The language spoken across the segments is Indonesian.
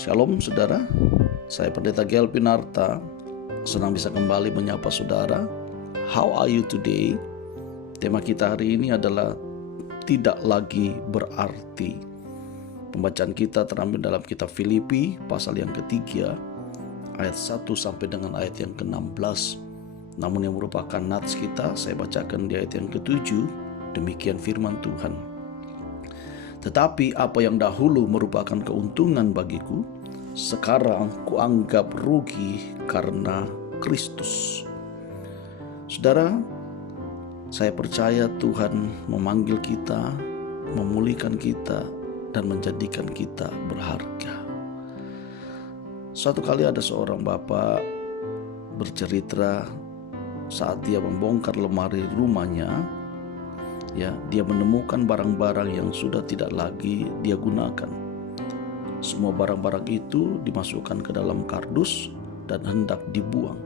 Shalom saudara, saya Pendeta Gel Pinarta, senang bisa kembali menyapa saudara. How are you today? Tema kita hari ini adalah tidak lagi berarti. Pembacaan kita terambil dalam kitab Filipi pasal yang ketiga, ayat 1 sampai dengan ayat yang ke-16. Namun yang merupakan nats kita, saya bacakan di ayat yang ke-7, demikian firman Tuhan. Tetapi apa yang dahulu merupakan keuntungan bagiku, sekarang kuanggap rugi karena Kristus. Saudara, saya percaya Tuhan memanggil kita, memulihkan kita, dan menjadikan kita berharga. Suatu kali ada seorang bapak bercerita saat dia membongkar lemari rumahnya, dia menemukan barang-barang yang sudah tidak lagi dia gunakan. Semua barang-barang itu dimasukkan ke dalam kardus dan hendak dibuang.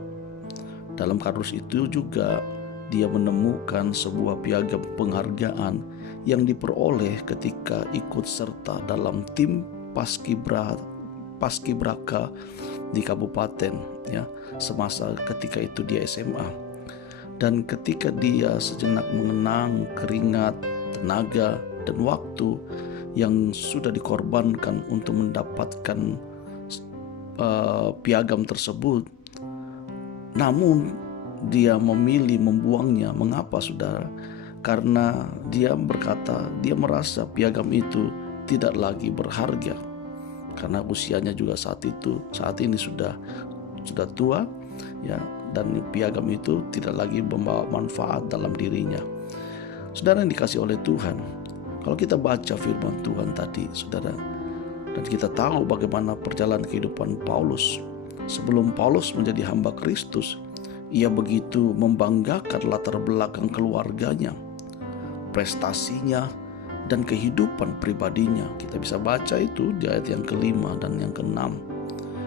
Dalam kardus itu juga dia menemukan sebuah piagam penghargaan yang diperoleh ketika ikut serta dalam tim paskibraka di kabupaten, semasa ketika itu dia SMA. Dan ketika dia sejenak mengenang keringat, tenaga, dan waktu yang sudah dikorbankan untuk mendapatkan piagam tersebut, namun dia memilih membuangnya. Mengapa saudara? Karena dia berkata dia merasa piagam itu tidak lagi berharga. Karena usianya juga saat ini sudah tua, dan piagam itu tidak lagi membawa manfaat dalam dirinya. Saudara yang dikasihi oleh Tuhan, kalau kita baca firman Tuhan tadi, saudara, dan kita tahu bagaimana perjalanan kehidupan Paulus. Sebelum Paulus menjadi hamba Kristus, ia begitu membanggakan latar belakang keluarganya, prestasinya, dan kehidupan pribadinya. Kita bisa baca itu di ayat yang ke-5 dan yang ke-6.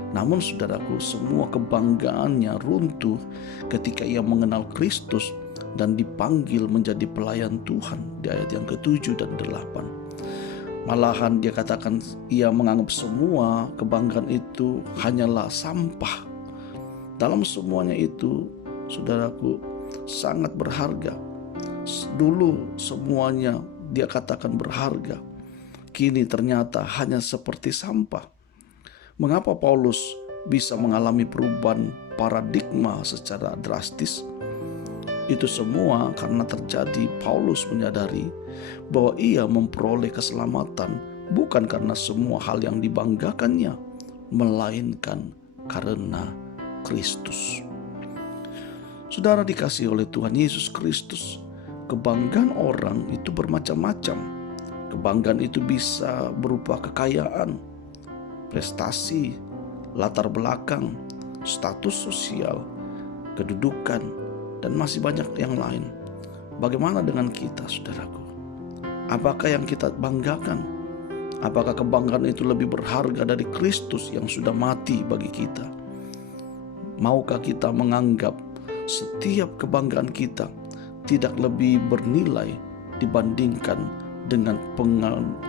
Namun saudaraku, semua kebanggaannya runtuh ketika ia mengenal Kristus dan dipanggil menjadi pelayan Tuhan di ayat yang ke-7 dan 8. Malahan dia katakan ia menganggap semua kebanggaan itu hanyalah sampah. Dalam semuanya itu, saudaraku, sangat berharga. Dulu semuanya dia katakan berharga, kini ternyata hanya seperti sampah. Mengapa Paulus bisa mengalami perubahan paradigma secara drastis? Itu semua karena terjadi Paulus menyadari bahwa ia memperoleh keselamatan bukan karena semua hal yang dibanggakannya, melainkan karena Kristus. Saudara dikasihi oleh Tuhan Yesus Kristus, kebanggaan orang itu bermacam-macam. Kebanggaan itu bisa berupa kekayaan, prestasi, latar belakang, status sosial, kedudukan, dan masih banyak yang lain. Bagaimana dengan kita, saudaraku? Apakah yang kita banggakan? Apakah kebanggaan itu lebih berharga dari Kristus yang sudah mati bagi kita? Maukah kita menganggap setiap kebanggaan kita tidak lebih bernilai dibandingkan dengan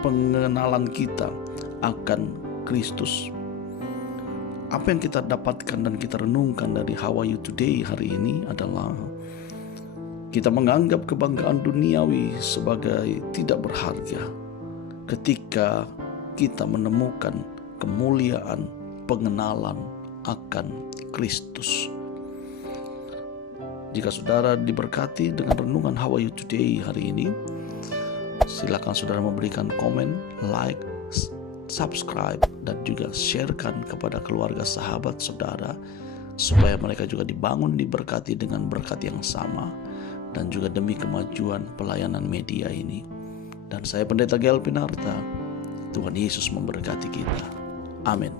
pengenalan kita akan Kristus? Apa yang kita dapatkan dan kita renungkan dari How Are You Today hari ini adalah kita menganggap kebanggaan duniawi sebagai tidak berharga ketika kita menemukan kemuliaan pengenalan akan Kristus. Jika saudara diberkati dengan renungan How Are You Today hari ini, silakan saudara memberikan komen, like, subscribe, dan juga sharekan kepada keluarga, sahabat, saudara, supaya mereka juga dibangun, diberkati dengan berkat yang sama, dan juga demi kemajuan pelayanan media ini. Dan saya Pendeta Gel Pinarta, Tuhan Yesus memberkati kita. Amin.